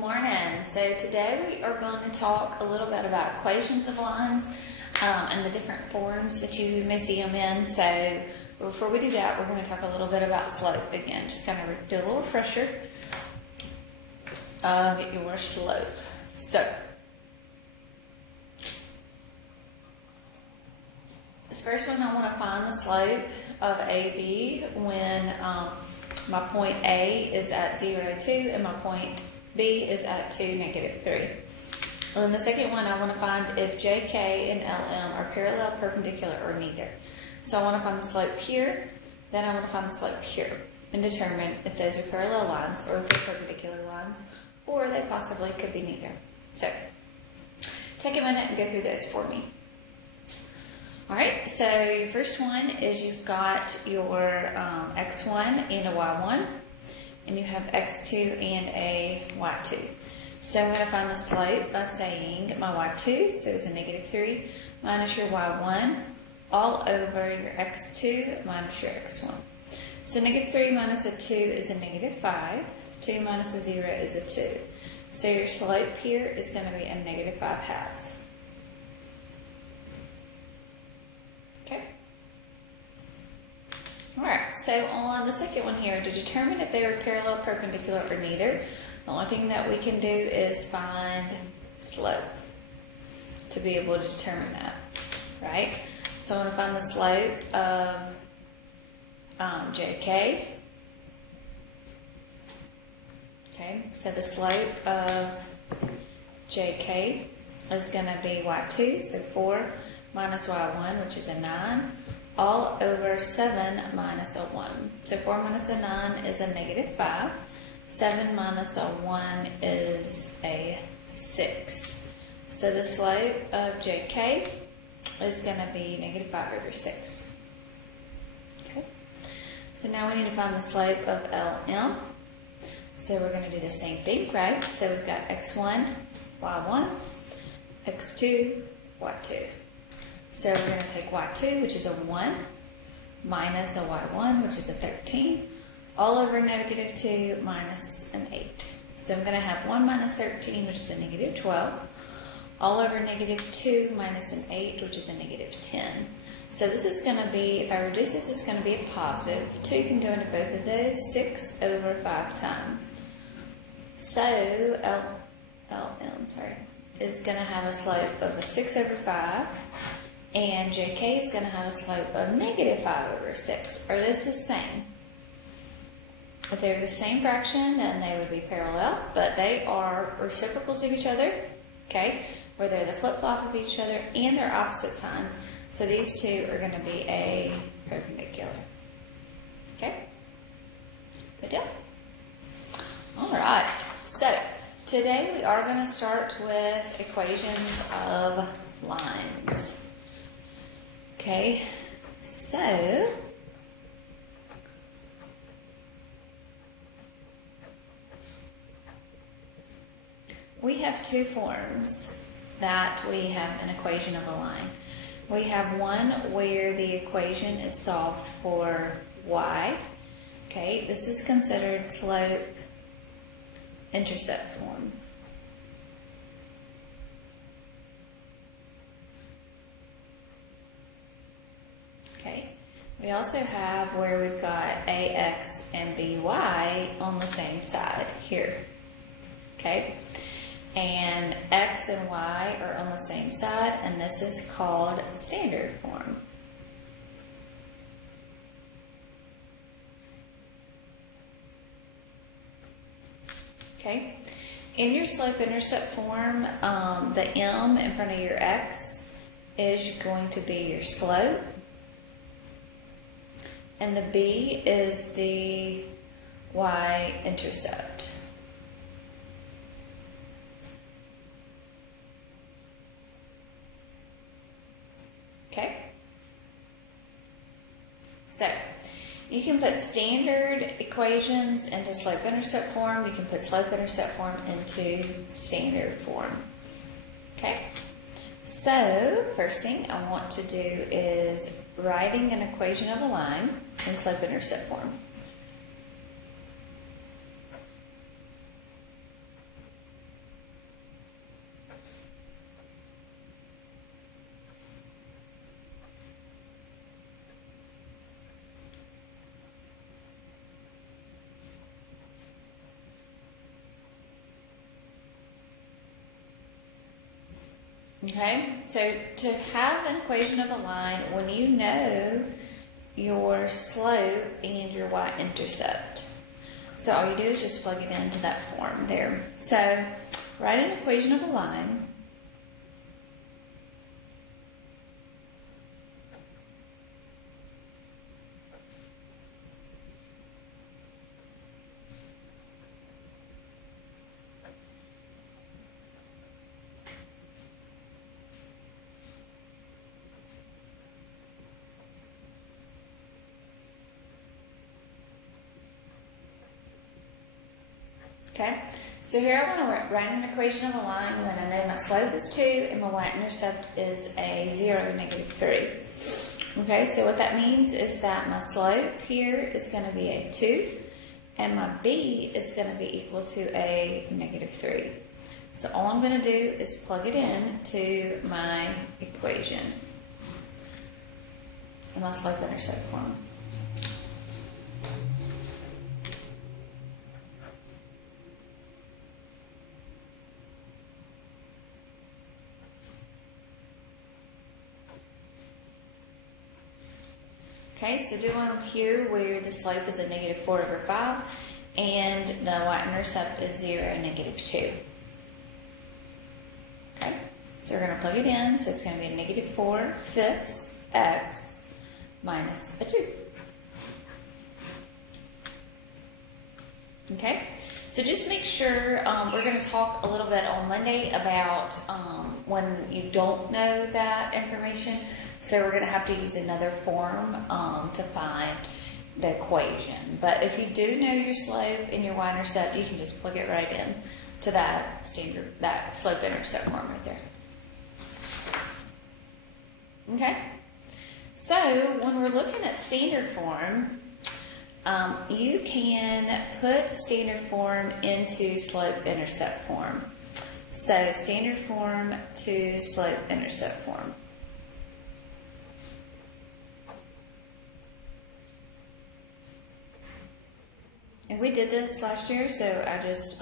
morning. So today we are going to talk a little bit about equations of lines and the different forms that you may see them in. So before we do that, we're going to talk a little bit about slope again. Just kind of do a little refresher of your slope. So this first one, I want to find the slope of AB when my point A is at 0, 2, and my point B is at 2, -3. And the second one, I want to find if JK and LM are parallel, perpendicular, or neither. So I want to find the slope here, then I want to find the slope here, and determine if those are parallel lines, or if they're perpendicular lines, or they possibly could be neither. So take a minute and go through those for me. Alright, so your first one is you've got your x1 and a y1, and you have x2 and a y2. So I'm going to find the slope by saying my y2, so it's a -3, minus your y1, all over your x2 minus your x1. So -3 minus a 2 is a -5, 2 minus a 0 is a 2. So your slope here is going to be a -5/2. Okay. Alright, so on the second one here, to determine if they are parallel, perpendicular, or neither, the only thing that we can do is find slope to be able to determine that, right? So I want to find the slope of JK. Okay, so the slope of JK is going to be y2, so 4 minus y1, which is a 9, all over 7 minus a 1. So 4 minus a 9 is a -5. 7 minus a 1 is a 6. So the slope of JK is going to be -5/6. Okay. So now we need to find the slope of LM. So we're going to do the same thing, right? So we've got x1, y1, x2, y2. So we're going to take y2, which is a 1, minus a y1, which is a 13, all over -2 minus an 8. So I'm going to have 1 minus 13, which is a -12, all over -2 minus an 8, which is a -10. So this is going to be, if I reduce this, it's going to be a positive. 2 can go into both of those, 6 over 5 times. So LM is going to have a slope of a 6 over 5. And JK is going to have a slope of -5/6. Are those the same? If they're the same fraction, then they would be parallel, but they are reciprocals of each other, okay? Where they're the flip-flop of each other, and they're opposite signs. So these two are going to be a perpendicular. Okay? Good deal? All right. So today we are going to start with equations of lines. Okay, so we have two forms that we have an equation of a line. We have one where the equation is solved for y. Okay, this is considered slope-intercept form. Okay, we also have where we've got AX and BY on the same side here. Okay, and X and Y are on the same side, and this is called standard form. Okay, in your slope-intercept form, the M in front of your X is going to be your slope. And the B is the y-intercept. Okay? So, you can put standard equations into slope-intercept form. You can put slope-intercept form into standard form. Okay? So, first thing I want to do is writing an equation of a line in slope-intercept form. Okay, so to have an equation of a line, when you know your slope and your y-intercept, so all you do is just plug it into that form there. So write an equation of a line. Okay, so here I want to write an equation of a line when I know my slope is 2 and my y-intercept is a 0, -3. Okay, so what that means is that my slope here is going to be a 2 and my b is going to be equal to a -3. So all I'm going to do is plug it in to my equation in my slope-intercept form. Okay, so do one here where the slope is a -4/5 and the y-intercept is 0 and -2. Okay, so we're going to plug it in, so it's going to be a -4/5 x minus a 2. Okay, so just make sure, we're going to talk a little bit on Monday about when you don't know that information. So we're going to have to use another form to find the equation. But if you do know your slope and your y-intercept, you can just plug it right in to that slope-intercept form right there. Okay? So when we're looking at standard form, you can put standard form into slope-intercept form. So standard form to slope-intercept form. And we did this last year, so I just,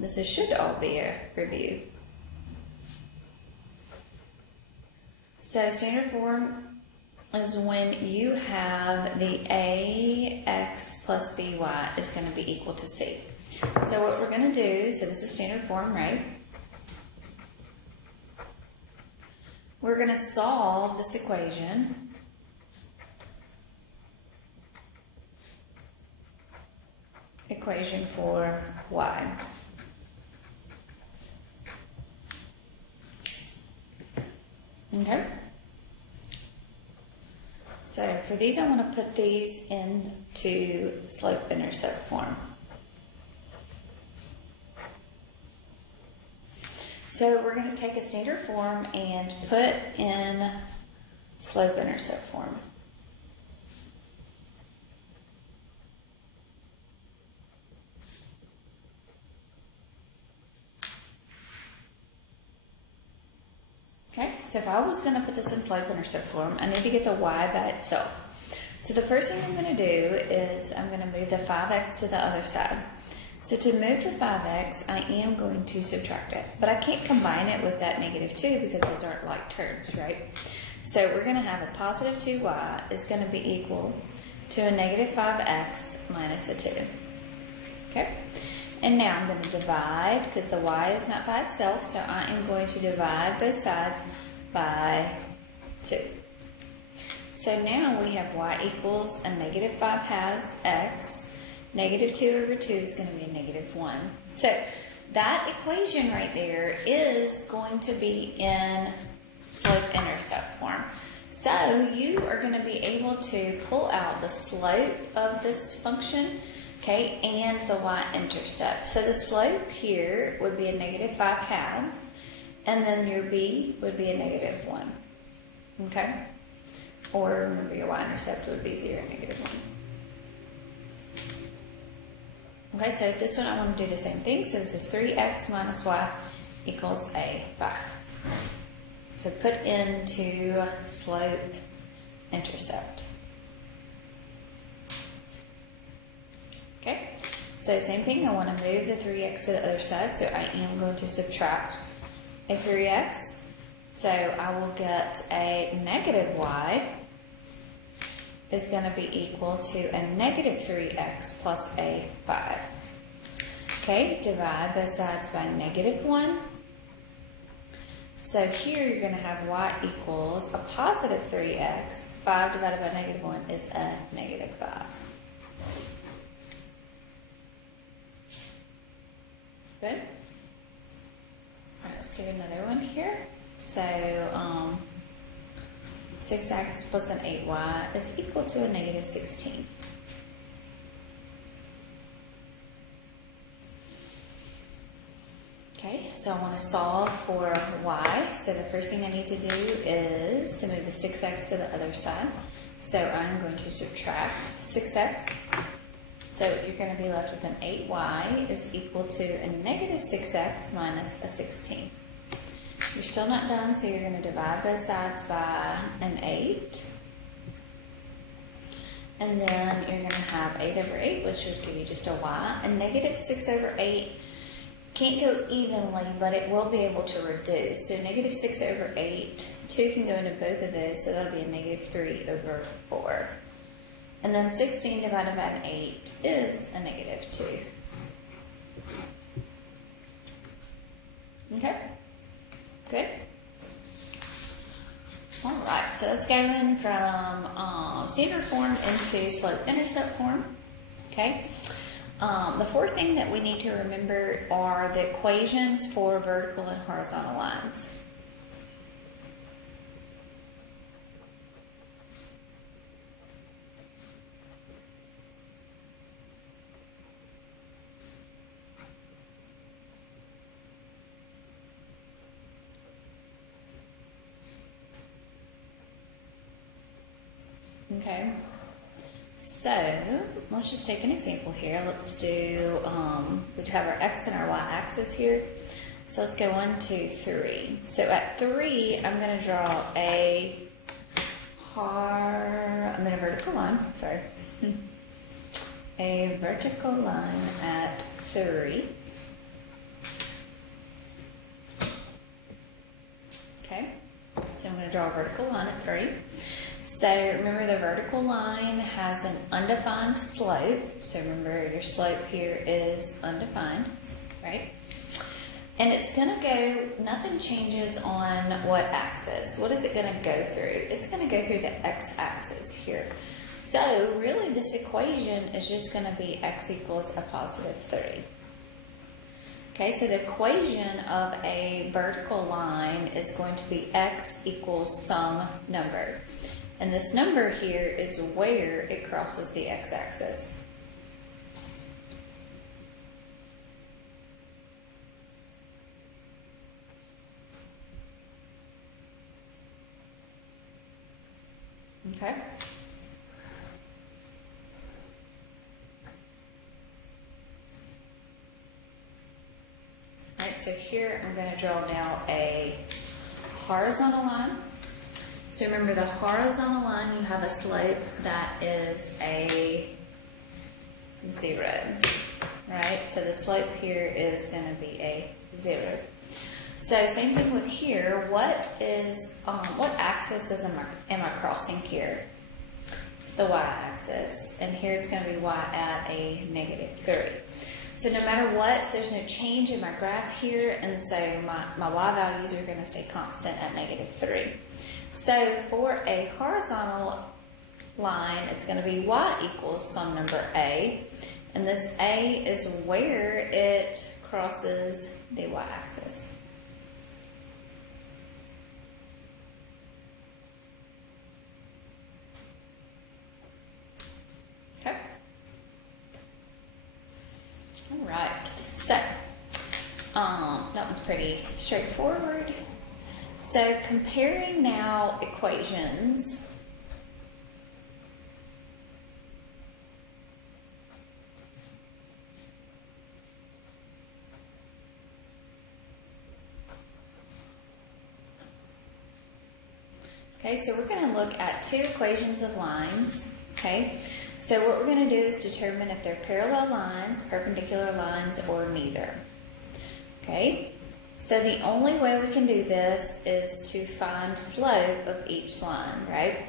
this should all be a review. So standard form is when you have the ax plus by is going to be equal to c. So what we're going to do, so this is standard form, right? We're going to solve this equation. Equation for y. Okay. So for these, I want to put these into slope-intercept form. So we're going to take a standard form and put in slope-intercept form. Okay, so if I was going to put this in slope-intercept form, I need to get the y by itself. So the first thing I'm going to do is I'm going to move the 5x to the other side. So to move the 5x, I am going to subtract it. But I can't combine it with that -2 because those aren't like terms, right? So we're going to have a positive 2y is going to be equal to a -5x minus a 2. Okay? And now I'm going to divide, because the y is not by itself, so I am going to divide both sides by 2. So now we have y equals a -5 x, -2/2 is going to be a -1. So that equation right there is going to be in slope-intercept form. So you are going to be able to pull out the slope of this function, okay, and the y-intercept. So the slope here would be a -5, and then your b would be a -1, okay? Or remember your y-intercept would be 0, -1. Okay, so this one I want to do the same thing. So this is 3x minus y equals a 5. So put into slope-intercept. Okay, so same thing, I want to move the 3x to the other side, so I am going to subtract a 3x So I will get a negative y is going to be equal to a negative 3x plus a 5. Okay, divide both sides by negative 1. So here you're going to have y equals a positive 3x. 5 divided by negative 1 is a negative 5. Good? All right, let's do another one here. So 6x plus an 8y is equal to a negative 16. Okay, so I want to solve for y. So the first thing I need to do is to move the 6x to the other side. So I'm going to subtract 6x. So you're going to be left with an 8y is equal to a negative 6x minus a 16. You're still not done, so you're going to divide both sides by an 8. And then you're going to have 8 over 8, which would give you just a y. A negative 6 over 8 can't go evenly, but it will be able to reduce. So negative 6 over 8, 2 can go into both of those, so that'll be a negative 3 over 4. And then 16 divided by an 8 is a negative 2. Okay? Good? Alright, so let's go in from standard form into slope-intercept form. Okay? The fourth thing that we need to remember are the equations for vertical and horizontal lines. Okay, so let's just take an example here. Let's do, we have our x and our y-axis here. So let's go 1, 2, 3. So at 3, I'm going to draw a vertical line, sorry. A vertical line at 3. Okay, so I'm going to draw a vertical line at 3. So remember, the vertical line has an undefined slope. So remember, your slope here is undefined, right? And it's going to go, nothing changes on what axis. What is it going to go through? It's going to go through the x-axis here. So really, this equation is just going to be x equals a positive 3. Okay, so the equation of a vertical line is going to be x equals some number. And this number here is where it crosses the x-axis. Okay. All right, so here I'm going to draw now a horizontal line. So remember, the horizontal line, you have a slope that is a 0, right? So the slope here is going to be a 0. So same thing with here. What axis am I crossing here? It's the y-axis, and here it's going to be y at a negative 3. So no matter what, there's no change in my graph here, and so my y values are going to stay constant at negative 3. So for a horizontal line, it's going to be y equals some number a, and this a is where it crosses the y-axis. Okay. All right. So that one's pretty straightforward. So comparing now equations, okay, so we're going to look at two equations of lines, okay? So what we're going to do is determine if they're parallel lines, perpendicular lines, or neither, okay? So the only way we can do this is to find slope of each line, right?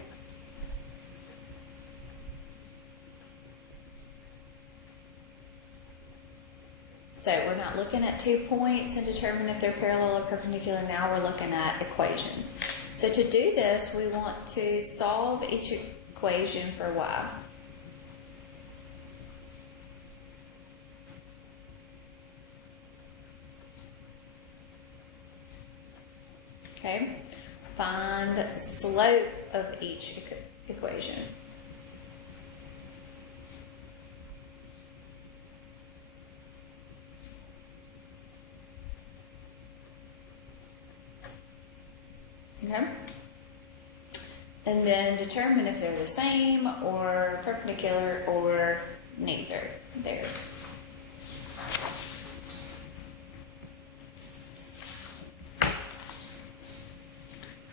So we're not looking at 2 points and determine if they're parallel or perpendicular. Now we're looking at equations. So to do this, we want to solve each equation for y. Okay, find slope of each equation. Okay, and then determine if they're the same or perpendicular or neither. There.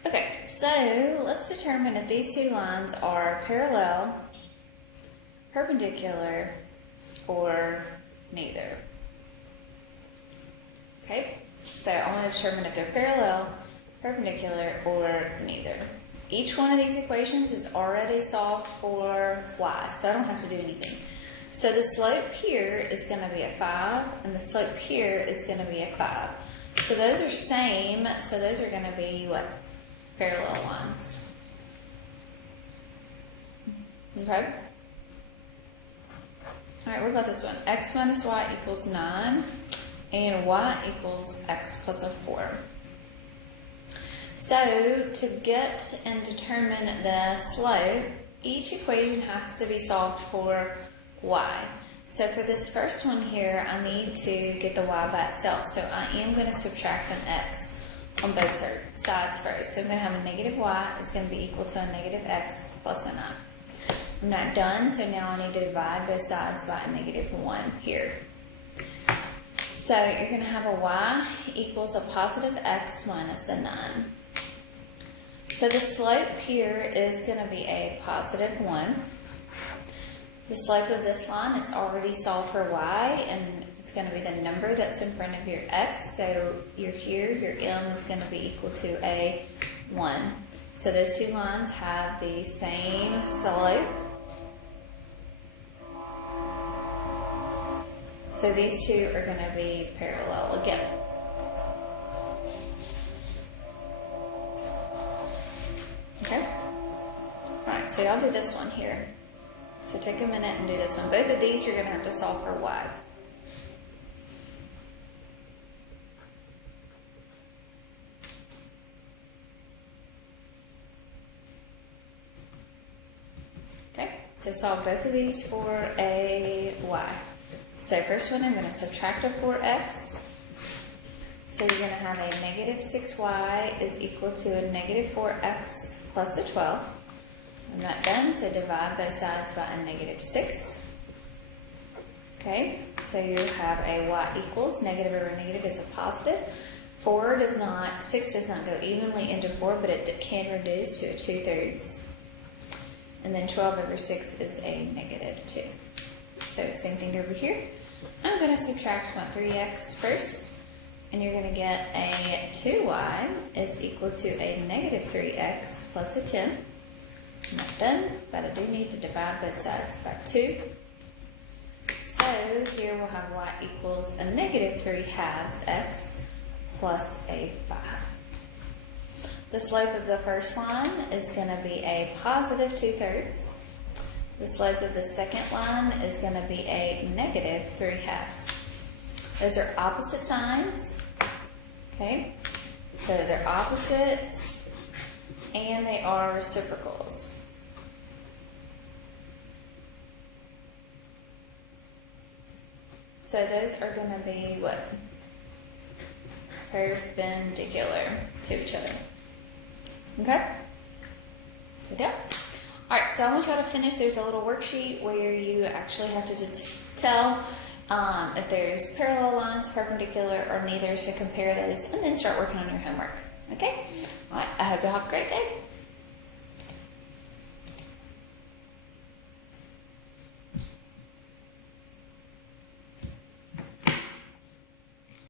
Okay, so let's determine if these two lines are parallel, perpendicular, or neither. Okay, so I want to determine if they're parallel, perpendicular, or neither. Each one of these equations is already solved for y, so I don't have to do anything. So the slope here is going to be a 5, and the slope here is going to be a 5. So those are same, so those are going to be what? Parallel lines. Okay? Alright, what about this one? X minus y equals 9, and y equals x plus a 4. So, to get and determine the slope, each equation has to be solved for y. So for this first one here, I need to get the y by itself. So I am going to subtract an x on both sides first. So I'm going to have a negative y is going to be equal to a negative x plus a 9. I'm not done, so now I need to divide both sides by a negative 1 here. So you're going to have a y equals a positive x minus a 9. So the slope here is going to be a positive 1. The slope of this line, it's already solved for y, and it's going to be the number that's in front of your x. So your m is going to be equal to a 1. So those two lines have the same slope. So these two are going to be parallel again. Okay? Alright, so I'll do this one here. So take a minute and do this one. Both of these you're going to have to solve for y. Okay, so solve both of these for a y. So first one I'm going to subtract a 4x. So you're going to have a negative 6y is equal to a negative 4x plus a 12. I'm not done, so divide both sides by a negative 6. Okay, so you have a y equals, negative over negative is a positive. 6 does not go evenly into 4, but it can reduce to a 2/3. And then 12 over 6 is a negative 2. So same thing over here. I'm going to subtract my 3x first, and you're going to get a 2y is equal to a negative 3x plus a 10. I'm not done, but I do need to divide both sides by 2. So here we'll have y equals a negative 3/2 x plus a 5. The slope of the first line is going to be a positive 2/3. The slope of the second line is going to be a negative 3/2. Those are opposite signs. Okay, so they're opposites and they are reciprocals. So those are going to be what? Perpendicular to each other. Okay? Good deal? Alright, so I want y'all to finish. There's a little worksheet where you actually have to tell if there's parallel lines, perpendicular, or neither, so compare those and then start working on your homework. Okay? Alright, I hope you have a great day.